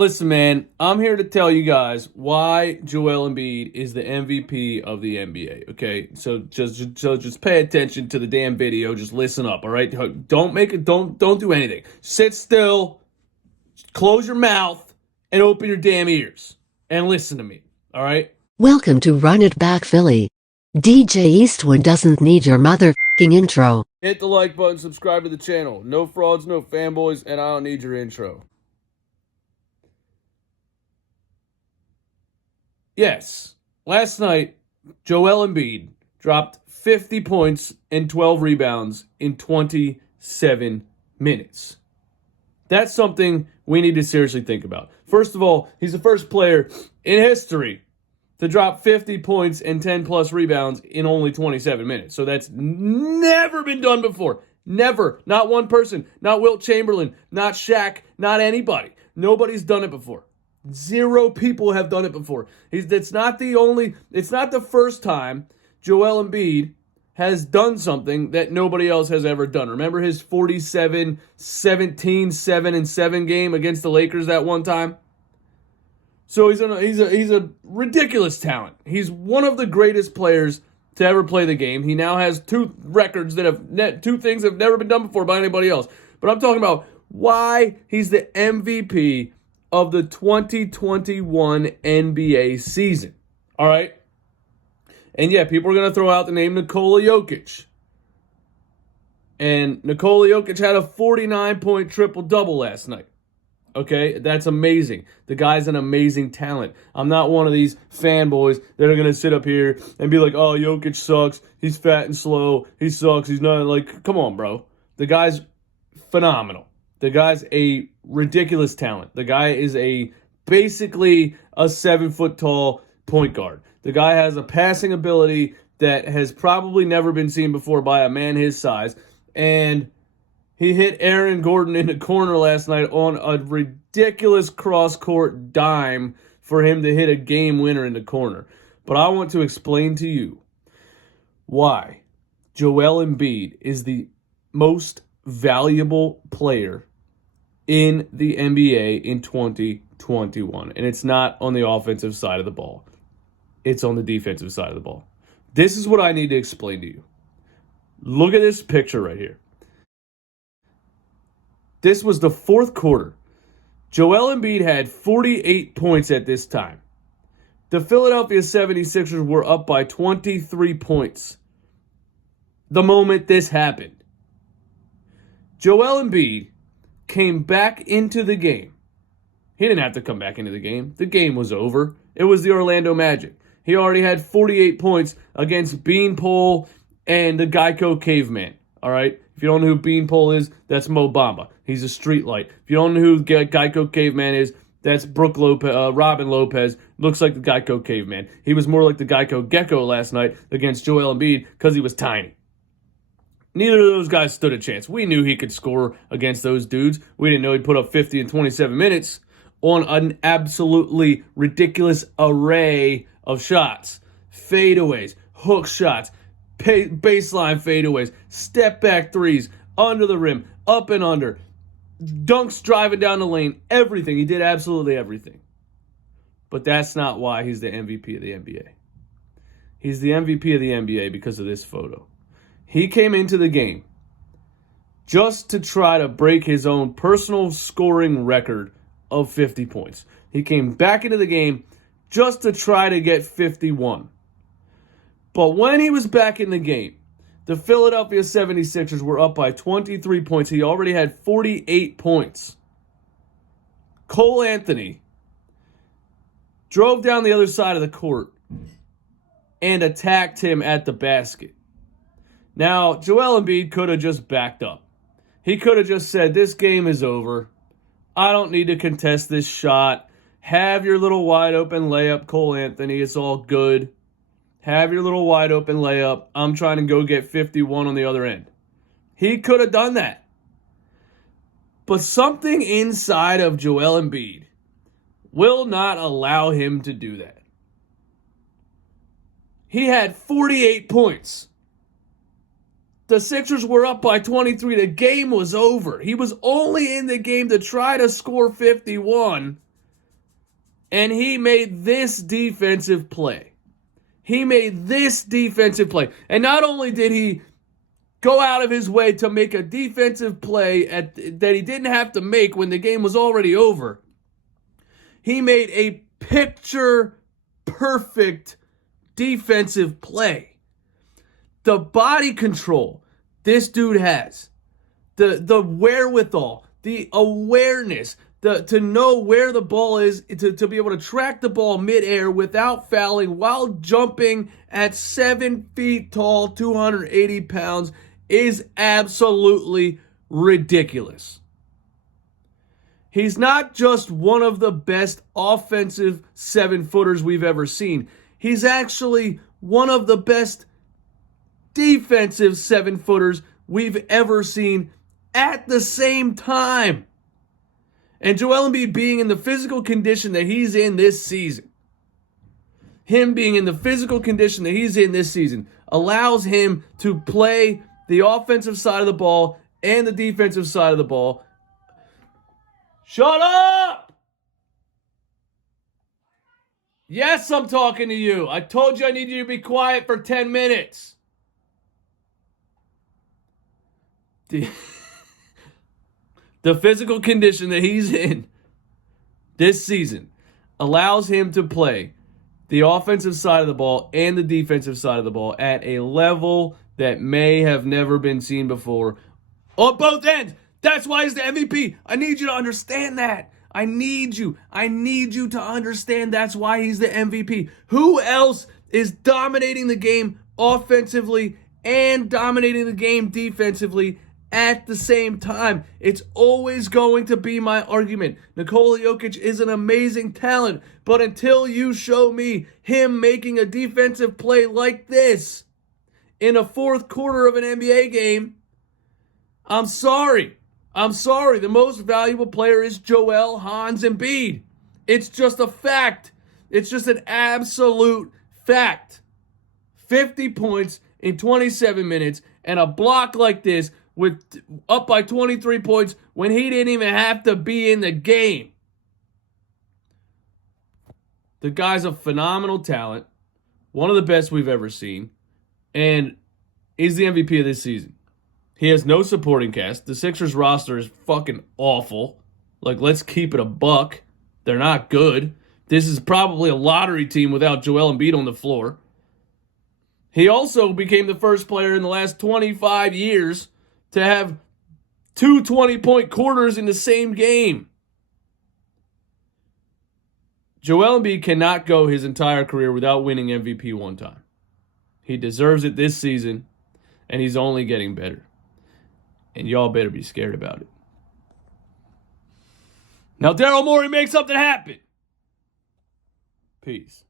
Listen, man, I'm here to tell you guys why Joel Embiid is the MVP of the NBA. Okay, so just pay attention to the damn video. Just listen up, all right? Don't do anything. Sit still, close your mouth, and open your damn ears and listen to me. All right? Welcome to Run It Back Philly. DJ Eastwood doesn't need your motherfucking intro. Hit the like button, subscribe to the channel. No frauds, no fanboys, and I don't need your intro. Yes, last night, Joel Embiid dropped 50 points and 12 rebounds in 27 minutes. That's something we need to seriously think about. First of all, he's the first player in history to drop 50 points and 10-plus rebounds in only 27 minutes. So that's never been done before. Never. Not one person. Not Wilt Chamberlain. Not Shaq. Not anybody. Nobody's done it before. Zero people have done it before. It's not the first time Joel Embiid has done something that nobody else has ever done. Remember his 47-17, 7-7 game against the Lakers that one time? So he's a ridiculous talent. He's one of the greatest players to ever play the game. He now has two things that have never been done before by anybody else. But I'm talking about why he's the MVP of the 2021 NBA season. All right? And yeah, people are going to throw out the name Nikola Jokic. And Nikola Jokic had a 49-point triple-double last night. Okay? That's amazing. The guy's an amazing talent. I'm not one of these fanboys that are going to sit up here and be like, oh, Jokic sucks. He's fat and slow. He sucks. He's not like, come on, bro. The guy's phenomenal. The guy's a ridiculous talent. The guy is basically a 7-foot-tall point guard. The guy has a passing ability that has probably never been seen before by a man his size. And he hit Aaron Gordon in the corner last night on a ridiculous cross-court dime for him to hit a game winner in the corner. But I want to explain to you why Joel Embiid is the most valuable player in the NBA in 2021. And it's not on the offensive side of the ball. It's on the defensive side of the ball. This is what I need to explain to you. Look at this picture right here. This was the fourth quarter. Joel Embiid had 48 points at this time. The Philadelphia 76ers were up by 23 points the moment this happened. Joel Embiid came back into the game. He didn't have to come back into the game. The game was over. It was the Orlando Magic. He already had 48 points against Beanpole and the Geico Caveman. All right? If you don't know who Beanpole is, that's Mo Bamba. He's a street light. If you don't know who Geico Caveman is, that's Robin Lopez. Looks like the Geico Caveman. He was more like the Geico Gecko last night against Joel Embiid because he was tiny. Neither of those guys stood a chance. We knew he could score against those dudes. We didn't know he'd put up 50 in 27 minutes on an absolutely ridiculous array of shots. Fadeaways, hook shots, baseline fadeaways, step back threes, under the rim, up and under, dunks driving down the lane, everything. He did absolutely everything. But that's not why he's the MVP of the NBA. He's the MVP of the NBA because of this photo. He came into the game just to try to break his own personal scoring record of 50 points. He came back into the game just to try to get 51. But when he was back in the game, the Philadelphia 76ers were up by 23 points. He already had 48 points. Cole Anthony drove down the other side of the court and attacked him at the basket. Now, Joel Embiid could have just backed up. He could have just said, this game is over. I don't need to contest this shot. Have your little wide open layup, Cole Anthony. It's all good. Have your little wide open layup. I'm trying to go get 51 on the other end. He could have done that. But something inside of Joel Embiid will not allow him to do that. He had 48 points. The Sixers were up by 23. The game was over. He was only in the game to try to score 51. And he made this defensive play. He made this defensive play. And not only did he go out of his way to make a defensive play that he didn't have to make when the game was already over, he made a picture-perfect defensive play. The body control this dude has, the wherewithal, the awareness, to know where the ball is, to be able to track the ball midair without fouling while jumping at 7 feet tall, 280 pounds, is absolutely ridiculous. He's not just one of the best offensive 7-footers we've ever seen. He's actually one of the best defensive 7-footers we've ever seen at the same time. And Joel Embiid being in the physical condition that he's in this season, allows him to play the offensive side of the ball and the defensive side of the ball. Shut up! Yes, I'm talking to you. I told you I need you to be quiet for 10 minutes. The physical condition that he's in this season allows him to play the offensive side of the ball and the defensive side of the ball at a level that may have never been seen before on both ends. That's why he's the MVP. I need you to understand that. I need you to understand that's why he's the MVP. Who else is dominating the game offensively and dominating the game defensively at the same time? It's always going to be my argument. Nikola Jokic is an amazing talent, but until you show me him making a defensive play like this in a fourth quarter of an NBA game, I'm sorry. The most valuable player is Joel Embiid. It's just a fact. It's just an absolute fact. 50 points in 27 minutes and a block like this with up by 23 points when he didn't even have to be in the game. The guy's a phenomenal talent, one of the best we've ever seen, and he's the MVP of this season. He has no supporting cast. The Sixers roster is fucking awful. Like, let's keep it a buck. They're not good. This is probably a lottery team without Joel Embiid on the floor. He also became the first player in the last 25 years to have two 20-point quarters in the same game. Joel Embiid cannot go his entire career without winning MVP one time. He deserves it this season, and he's only getting better. And y'all better be scared about it. Now, Daryl Morey, make something happen. Peace.